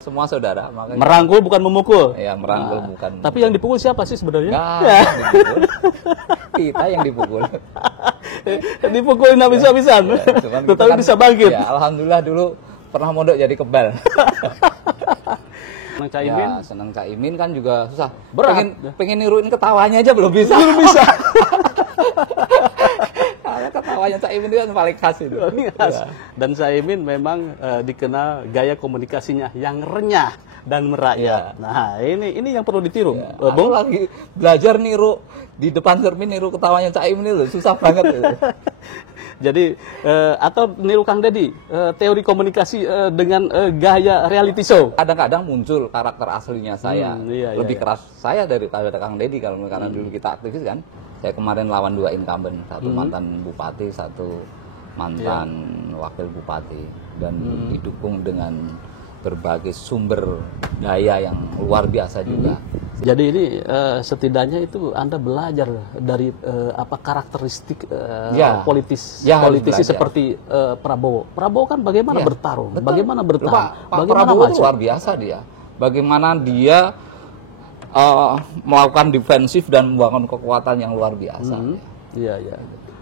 Semua saudara, makanya Merangkul bukan memukul. ya merangkul bukan. Tapi yang dipukul siapa sih sebenarnya? Nggak, yang dipukul. Kita yang dipukul. Dipukulin habis-habisan. Cuman kita Tetapi kan, bisa bangkit. ya, alhamdulillah dulu pernah mondok jadi kebal. Senang Caimin. Ya, senang Caimin kan juga susah. Berat. Pengen niruin ketawanya aja belum bisa. Belum bisa. Karena ketawanya Caimin itu kan paling khas itu. Ini khas. Ya. Dan Caimin memang dikenal gaya komunikasinya yang renyah dan merakyat. Ya. Nah, ini yang perlu ditiru. Ya, Bung. aku lagi belajar niru di depan cermin niru ketawanya Caimin itu susah banget itu. Jadi atau niru Kang Deddy, teori komunikasi dengan gaya reality show. Kadang-kadang muncul karakter aslinya saya. Iya, Lebih iya. keras saya daripada Kang Deddy karena dulu kita aktivis kan. Saya kemarin lawan 2 incumbent, satu mantan bupati, satu mantan wakil bupati, dan didukung dengan berbagai sumber daya yang luar biasa juga. Jadi ini setidaknya itu Anda belajar dari apa karakteristik Ya. politisi Ya, harus belajar. seperti Prabowo. Prabowo kan bagaimana Ya, bertarung, betul. bagaimana bertahan, Pak bagaimana Prabowo maju. itu luar biasa dia. Bagaimana dia melakukan defensif dan membangun kekuatan yang luar biasa. Iya, iya.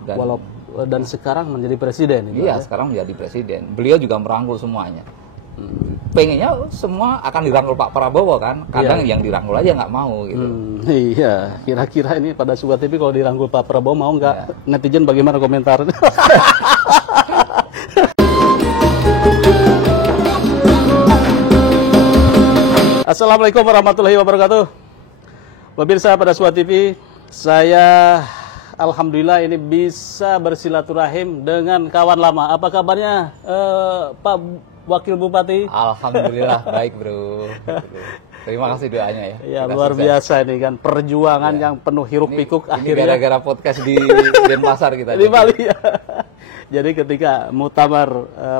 Dan- Dan sekarang menjadi presiden. itu Iya, ya. sekarang menjadi presiden. Beliau juga merangkul semuanya. Pengennya semua akan dirangkul Pak Prabowo kan. Kadang yang dirangkul aja nggak mau gitu. Iya, kira-kira ini pada Suka TV kalau dirangkul Pak Prabowo mau nggak? Netizen bagaimana komentar? Assalamualaikum warahmatullahi wabarakatuh. Pemirsa pada Suka TV, saya alhamdulillah ini bisa bersilaturahim dengan kawan lama. Apa kabarnya Pak Wakil Bupati? Alhamdulillah baik bro. Terima kasih doanya ya. Ya Kita luar sukses. biasa ini kan perjuangan yang penuh hiruk pikuk Ini akhirnya gara-gara podcast di Denpasar kita. di Bali ya. Jadi ketika muktamar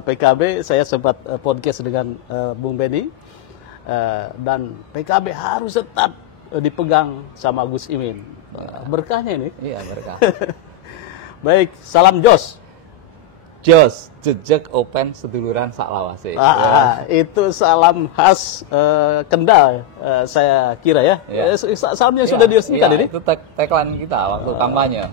PKB saya sempat podcast dengan Bung Benny dan PKB harus tetap dipegang sama Gus Imin. Berkahnya ini. Iya berkah. Baik, salam Jos. Jos, jejak open seduluran saklawase. Itu salam khas Kendal saya kira ya. Iya. Salamnya sudah diresmikan ini. Itu tagline kita waktu kampanye.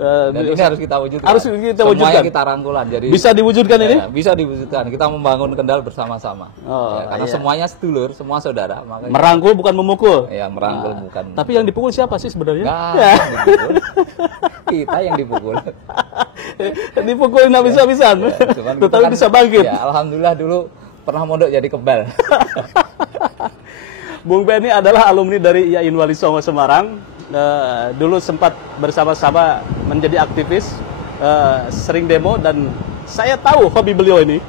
Eh, Dan ini harus kita wujudkan. harus kita wujudkan. Semuanya kita rangkulan. Jadi Bisa diwujudkan ini? ya, bisa diwujudkan. Kita membangun Kendal bersama-sama. Oh, Ya, karena iya. semuanya sedulur, semua saudara. Makanya Merangkul bukan memukul. ya merangkul bukan. Tapi yang dipukul siapa sih sebenarnya? Nggak, yang dipukul. Kita yang dipukul. Dipukulin habis-habisan. Cuman kita Tetapi kan- bisa bangkit. Ya, alhamdulillah dulu pernah mondok jadi kebal. Bung Benny adalah alumni dari IAIN Wali Songo Semarang. Dulu sempat bersama-sama menjadi aktivis, sering demo, dan saya tahu hobi beliau ini.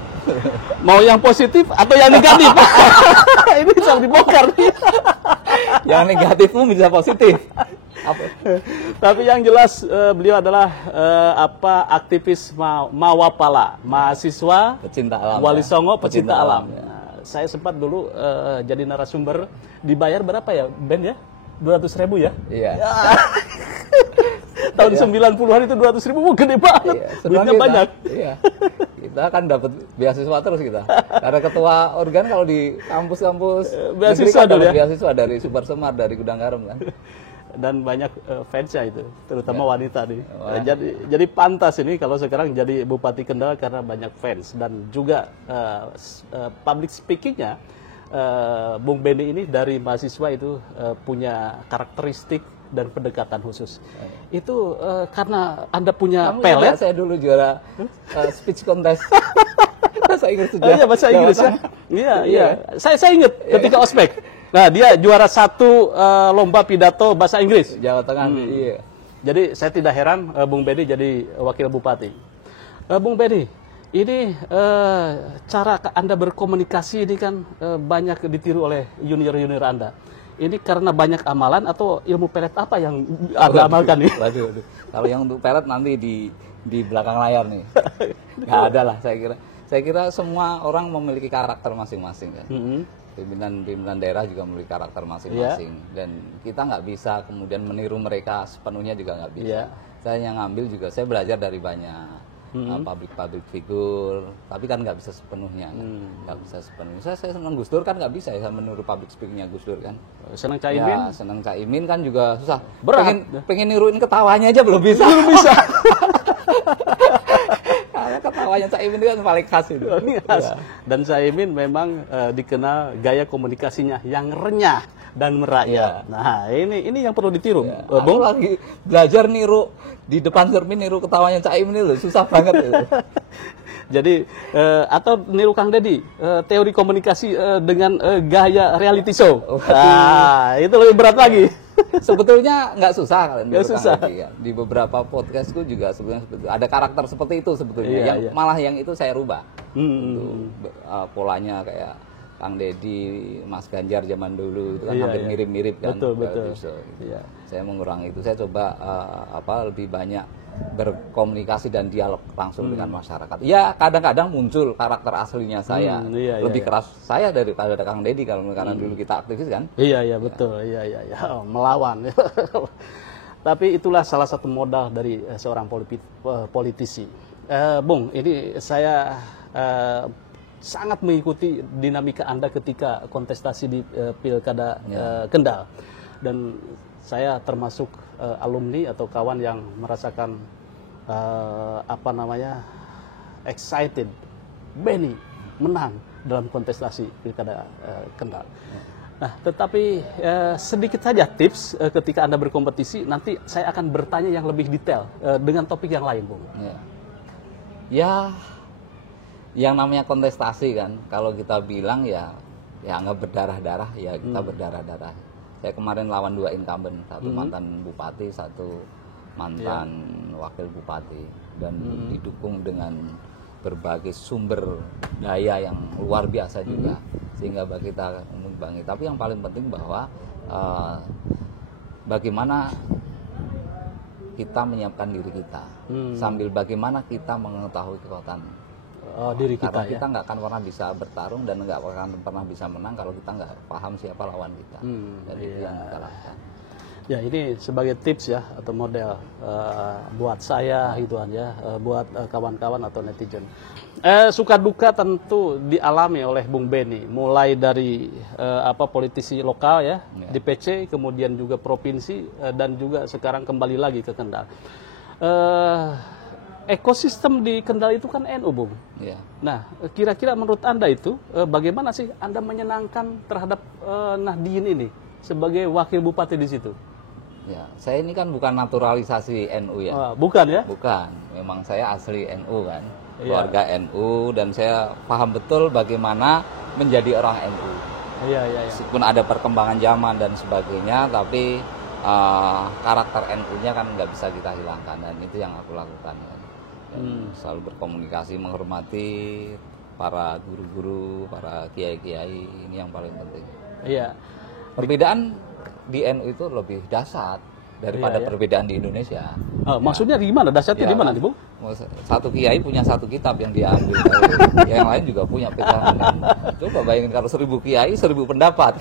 Mau yang positif atau yang negatif? Ini bisa dibongkar nih. Yang negatif pun bisa positif. Apa? Tapi yang jelas beliau adalah aktivis Mawapala, mahasiswa Pecinta alam. Wali ya. Songo pecinta alam. ya. Nah, saya sempat dulu jadi narasumber, dibayar berapa ya Ben ya? 200.000 ya? Iya. Tahun 90-an itu 200.000, gede banget. Iya, senang Duitnya kita. banyak. Iya. Kita kan dapat beasiswa terus kita. Karena ketua organ kalau di kampus-kampus Beasiswa negeri kan dulu dapat ya? beasiswa dari Sumber Semar, dari Gudang Garam kan. Dan banyak fansnya itu, terutama wanita nih. Wah. Jadi pantas ini kalau sekarang jadi Bupati Kendal karena banyak fans, dan juga public speakingnya Bung Benny ini dari mahasiswa itu punya karakteristik dan pendekatan khusus. Itu karena Anda punya Kamu pelet. ingat saya dulu juara speech contest. Bahasa Inggris Oh, sudah. iya, bahasa Inggris ya. Iya, iya. Saya ingat ketika ospek. Nah, dia juara 1 lomba pidato bahasa Inggris. Jawa Tengah. Iya. Jadi saya tidak heran Bung Benny jadi wakil bupati. Bung Benny, ini cara Anda berkomunikasi ini kan banyak ditiru oleh junior-junior Anda. Ini karena banyak amalan atau ilmu pelet apa yang Anda amalkan nih? Waduh. Kalau yang untuk pelet nanti di belakang layar nih. Nggak ada lah saya kira. Saya kira semua orang memiliki karakter masing-masing kan. Pimpinan daerah juga memiliki karakter masing-masing. Dan kita nggak bisa kemudian meniru mereka sepenuhnya juga nggak bisa. Iya. Saya yang ngambil juga, saya belajar dari banyak public figure, tapi kan nggak bisa sepenuhnya, nggak bisa sepenuhnya. Saya senang Gus Dur kan nggak bisa ya meniru public speakingnya Gus Dur kan. Senang Caimin? Ya, senang Caimin kan juga susah. Berat. Pengen niruin ketawanya aja belum bisa. Belum bisa. Karena ketawanya Caimin itu kan paling khas itu. Khas. Dan Caimin memang dikenal gaya komunikasinya yang renyah dan merakyat. Nah, ini yang perlu ditiru. Bung lagi belajar niru di depan cermin niru ketawanya Caimin itu susah banget itu. Jadi atau niru Kang Deddy, teori komunikasi dengan gaya reality show. Nah, itu lebih berat lagi. Sebetulnya nggak susah kalau nggak susah. Ya. Di beberapa podcastku juga sebetulnya ada karakter seperti itu sebetulnya. Malah yang itu saya rubah. Untuk polanya kayak Kang Deddy, Mas Ganjar zaman dulu itu kan hampir mirip-mirip kan. Betul. Gitu. Saya mengurangi itu. Saya coba lebih banyak berkomunikasi dan dialog langsung dengan masyarakat. Ya kadang-kadang muncul karakter aslinya saya lebih keras saya daripada Kang Deddy karena dulu kita aktivis kan. Iya betul. Iya. Melawan. Tapi itulah salah satu modal dari seorang politisi. Bung, ini saya sangat mengikuti dinamika Anda ketika kontestasi di Pilkada Kendal. Dan saya termasuk alumni atau kawan yang merasakan excited Benny menang dalam kontestasi Pilkada Kendal. Nah, tetapi sedikit saja tips ketika Anda berkompetisi, nanti saya akan bertanya yang lebih detail dengan topik yang lain, Bung. Ya, yang namanya kontestasi kan, kalau kita bilang ya anggap berdarah-darah, ya kita berdarah-darah. Saya kemarin lawan 2 incumbent, satu mantan bupati, satu mantan wakil bupati, dan didukung dengan berbagai sumber daya yang luar biasa juga, sehingga bagi kita mengimbangi. Tapi yang paling penting bahwa bagaimana kita menyiapkan diri kita, sambil bagaimana kita mengetahui kekuatan diri kita. Karena kita nggak akan pernah bisa bertarung dan nggak akan pernah bisa menang kalau kita nggak paham siapa lawan kita. Jadi itu yang kita lakukan. Ya, ini sebagai tips ya atau model buat saya gituan ya, buat kawan-kawan atau netizen. Suka duka tentu dialami oleh Bung Benny, mulai dari politisi lokal ya di PC, kemudian juga provinsi dan juga sekarang kembali lagi ke Kendal. Ekosistem di Kendal itu kan NU, Bung. Nah, kira-kira menurut Anda itu bagaimana sih Anda menyenangkan terhadap Nahdien ini sebagai wakil bupati di situ? Ya, saya ini kan bukan naturalisasi NU ya. Bukan ya? Bukan. Memang saya asli NU kan. Keluarga NU, dan saya paham betul bagaimana menjadi orang NU. Meskipun ada perkembangan zaman dan sebagainya, tapi karakter NU-nya kan nggak bisa kita hilangkan, dan itu yang aku lakukan. Dan selalu berkomunikasi, menghormati para guru-guru, para kiai-kiai, ini yang paling penting. Perbedaan di NU itu lebih dahsyat daripada perbedaan di Indonesia. Maksudnya gimana? Dahsyatnya di mana, Bung? Satu kiai punya satu kitab yang dia ambil, yang lain juga punya pegangan. Coba bayangin kalau 1000 kiai, 1000 pendapat.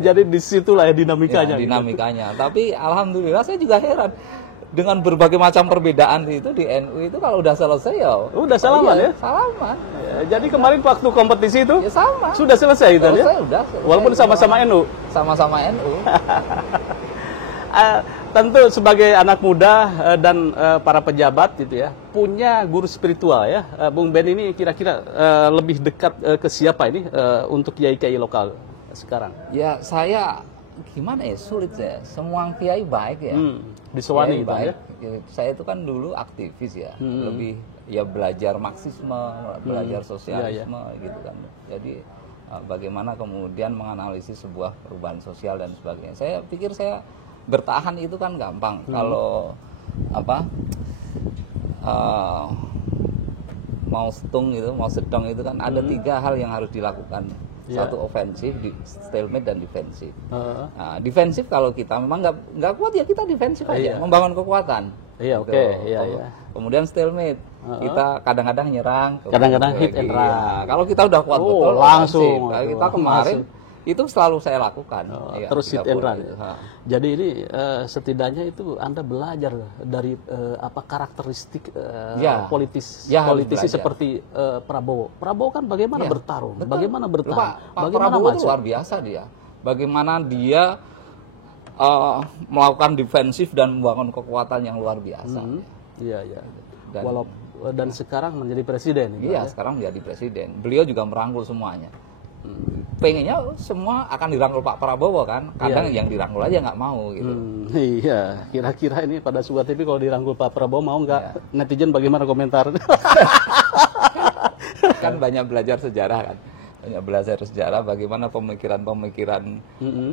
Jadi disitulah ya dinamikanya. Dinamikanya. Gitu. Tapi alhamdulillah saya juga heran dengan berbagai macam perbedaan itu di NU itu kalau udah selesai ya. Udah salaman ya? Salaman. Jadi kemarin waktu kompetisi itu sama. Sudah selesai itu ya? Udah. Walaupun sama-sama NU. Sama-sama NU. Tentu sebagai anak muda dan para pejabat gitu ya, punya guru spiritual ya. Bung Ben ini kira-kira lebih dekat ke siapa ini untuk kiai-kiai lokal sekarang? Ya saya gimana ya, sulit ya. Semua kiai baik ya. Disewani gitu ya. Saya itu kan dulu aktivis ya, lebih ya belajar marxisme, belajar sosialisme gitu kan. Jadi bagaimana kemudian menganalisis sebuah perubahan sosial dan sebagainya. Saya pikir saya bertahan itu kan gampang. Kalau mau setung gitu, mau sedang itu kan ada 3 hal yang harus dilakukan. Satu ofensif, stalemate, dan defensif. Nah, defensif kalau kita memang nggak kuat ya kita defensif aja, membangun kekuatan. Kemudian stalemate, kita kadang-kadang nyerang, kadang-kadang hit and run. Kalau kita udah kuat betul langsung. Kita kemarin Itu selalu saya lakukan. Ya, terus sit and run. Ha. Jadi ini setidaknya itu Anda belajar dari apa karakteristik politisi belajar. seperti Prabowo. Prabowo kan bagaimana bertarung, betul. bagaimana bertahan, Pak bagaimana Prabowo maju. itu luar biasa dia. Bagaimana dia melakukan defensif dan membangun kekuatan yang luar biasa. Iya, iya. Dan- Dan sekarang menjadi presiden. Iya, sekarang menjadi presiden. Beliau juga merangkul semuanya. Pengennya semua akan dirangkul Pak Prabowo kan. Kadang yang dirangkul aja nggak mau gitu. Iya, kira-kira ini pada Suka TV kalau dirangkul Pak Prabowo mau nggak? Netizen bagaimana komentar? Kan banyak belajar sejarah kan. Banyak belajar sejarah bagaimana pemikiran-pemikiran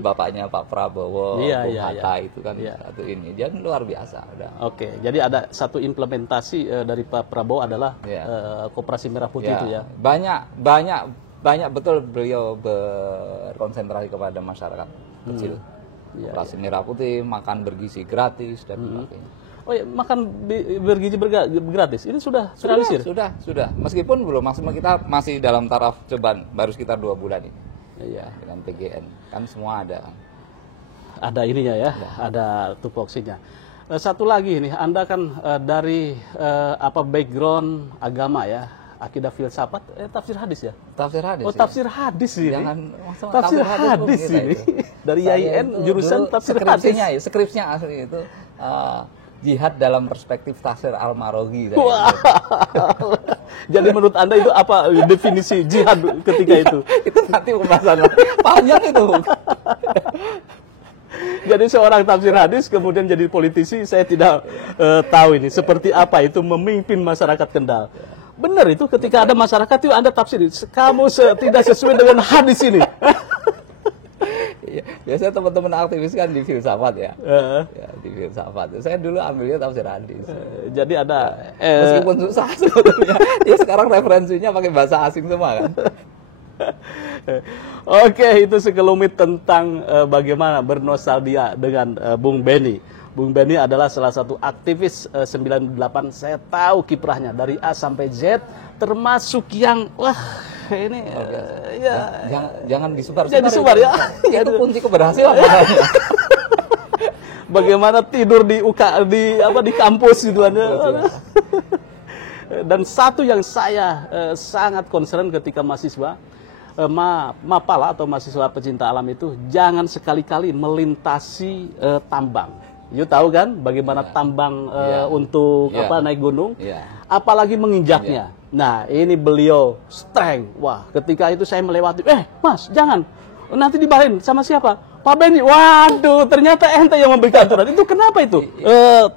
bapaknya Pak Prabowo, Iya, Bung iya, Hatta iya. itu kan Iya. satu ini. Dia luar biasa udah. Oke, jadi ada satu implementasi dari Pak Prabowo adalah Koperasi Merah Putih itu ya. Banyak betul beliau berkonsentrasi kepada masyarakat kecil. Iya, Koperasi Merah Putih, makan bergizi gratis dan sebagainya. Oh ya, makan bergizi gratis. Ini sudah realisir? Sudah. Meskipun belum maksimal, kita masih dalam taraf cobaan baru sekitar 2 bulan ini. Iya. Dengan PGN kan semua ada. Ada ininya ya, ada tupoksinya. Satu lagi ini, Anda kan dari apa background agama ya, akidah filsafat, tafsir hadis ya? Tafsir hadis. Oh, ya. tafsir hadis ini. Maksudnya Tafsir hadis kita ini. itu. Dari Saya IAIN itu jurusan dulu tafsir hadis. skripsinya asli itu jihad dalam perspektif tafsir Al-Maraghi. Wah. Jadi menurut Anda itu apa definisi jihad ketika itu? Itu nanti pembahasan panjang itu. Jadi seorang tafsir hadis kemudian jadi politisi, saya tidak tahu ini seperti apa itu memimpin masyarakat Kendal. Benar itu ketika ada masyarakat itu Anda tafsir, kamu tidak sesuai dengan hadis ini. Iya, biasanya teman-teman aktivis kan di filsafat ya. Ya, di filsafat. Saya dulu ambilnya tafsir hadis. Jadi ada Meskipun susah sebetulnya. Ya sekarang referensinya pakai bahasa asing semua kan. Oke, itu sekelumit tentang bagaimana bernostalgia dengan Bung Benny. Bung Benny adalah salah satu aktivis 98. Saya tahu kiprahnya dari A sampai Z, termasuk yang ini Jangan disebar. Jangan disebar ya. Itu kunci keberhasilan makanya. Bagaimana tidur di di kampus gitu Anda. Dan satu yang saya sangat concern ketika mahasiswa Mapala atau mahasiswa pecinta alam itu jangan sekali-kali melintasi tambang. You tahu kan bagaimana tambang untuk naik gunung, apalagi menginjaknya. Nah, ini beliau strength. Wah, ketika itu saya melewati, Mas, jangan. Nanti dibarin sama siapa? Pak Benny. Waduh, ternyata ente yang memberikan aturan. Itu kenapa itu?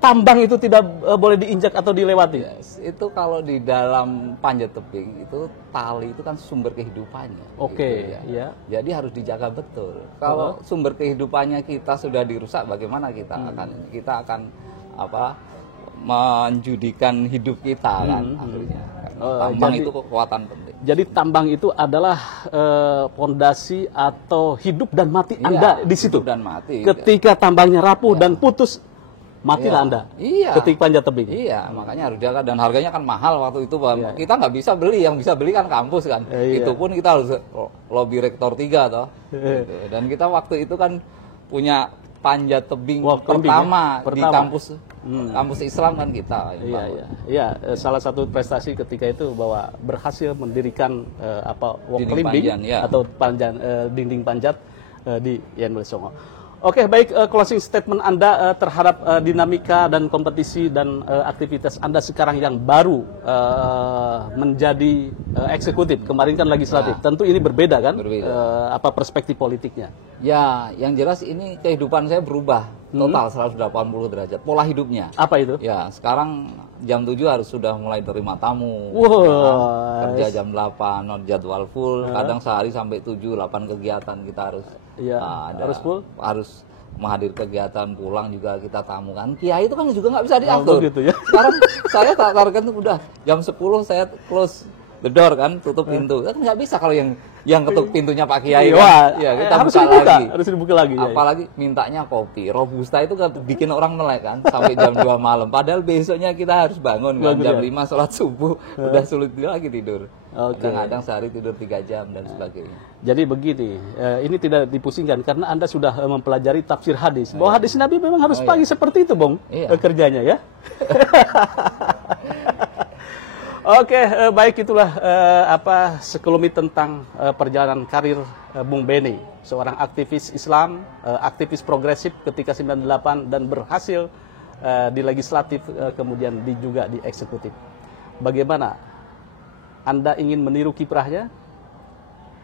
Tambang itu tidak boleh diinjak atau dilewati. Yes, itu kalau di dalam panjat tebing itu tali itu kan sumber kehidupannya. Oke, gitu, ya. Jadi harus dijaga betul. Kalau sumber kehidupannya kita sudah dirusak, bagaimana kita akan menjudikan hidup kita kan akhirnya. Tambang itu kekuatan penting. Jadi tambang itu adalah pondasi atau hidup dan mati Anda di situ. Hidup dan mati. Ketika tambangnya rapuh dan putus, matilah Anda. Iya. Ketika panjat tebing. Iya, makanya harus jaga dan harganya kan mahal waktu itu. Kita nggak bisa beli, yang bisa beli kan kampus kan. Itu pun kita harus lobby rektor 3 toh. Gitu. Dan kita waktu itu kan punya panjat tebing pertama di kampus Islam kan kita. Iya, salah satu prestasi ketika itu bahwa berhasil mendirikan walk climbing atau dinding panjat di Yen Songo. Oke, baik, closing statement Anda terhadap dinamika dan kompetisi dan aktivitas Anda sekarang yang baru menjadi eksekutif. Kemarin kan legislatif. Tentu ini berbeda kan? Apa perspektif politiknya? Ya, yang jelas ini kehidupan saya berubah total 180 derajat. Pola hidupnya. Apa itu? Ya, sekarang jam 7 harus sudah mulai terima tamu. Kerja jam 8, not jadwal full. Kadang sehari sampai 7-8 kegiatan kita harus harus full. Harus menghadiri kegiatan, pulang juga kita tamu kan. Kiai itu kan juga nggak bisa diatur. Gitu ya. Sekarang saya target udah jam 10 saya close the door kan, tutup pintu. Kan nggak bisa kalau yang ketuk pintunya Pak Kiai kan. Ya, kita harus buka dibuka, lagi. harus dibuka lagi. Apalagi mintanya kopi. Robusta itu kan bikin orang melek kan sampai jam 2 malam. Padahal besoknya kita harus bangun kan jam 5 sholat subuh. Udah sulit lagi tidur. Oke. Kadang-kadang sehari tidur 3 jam dan sebagainya. Jadi begini, ini tidak dipusingkan karena Anda sudah mempelajari tafsir hadis. Bahwa hadis Nabi memang harus pagi seperti itu, Bung, kerjanya ya. Oke, baik itulah sekelumit tentang perjalanan karir Bung Beni, seorang aktivis Islam, aktivis progresif ketika 98 dan berhasil di legislatif, kemudian juga di eksekutif. Bagaimana Anda ingin meniru kiprahnya?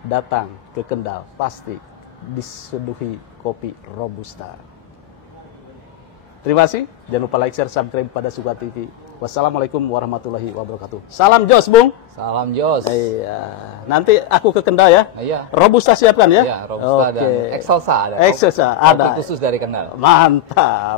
Datang ke Kendal, pasti diseduhi kopi Robusta. Terima kasih. Jangan lupa like, share, subscribe pada Suka TV. Wassalamualaikum warahmatullahi wabarakatuh. Salam Jos, Bung. Salam Jos. Iya. Nanti aku ke Kendal ya. Iya. Robusta siapkan ya. Iya, Robusta dan Excelsa ada. Excelsa ada. Kopi khusus dari Kendal. Mantap.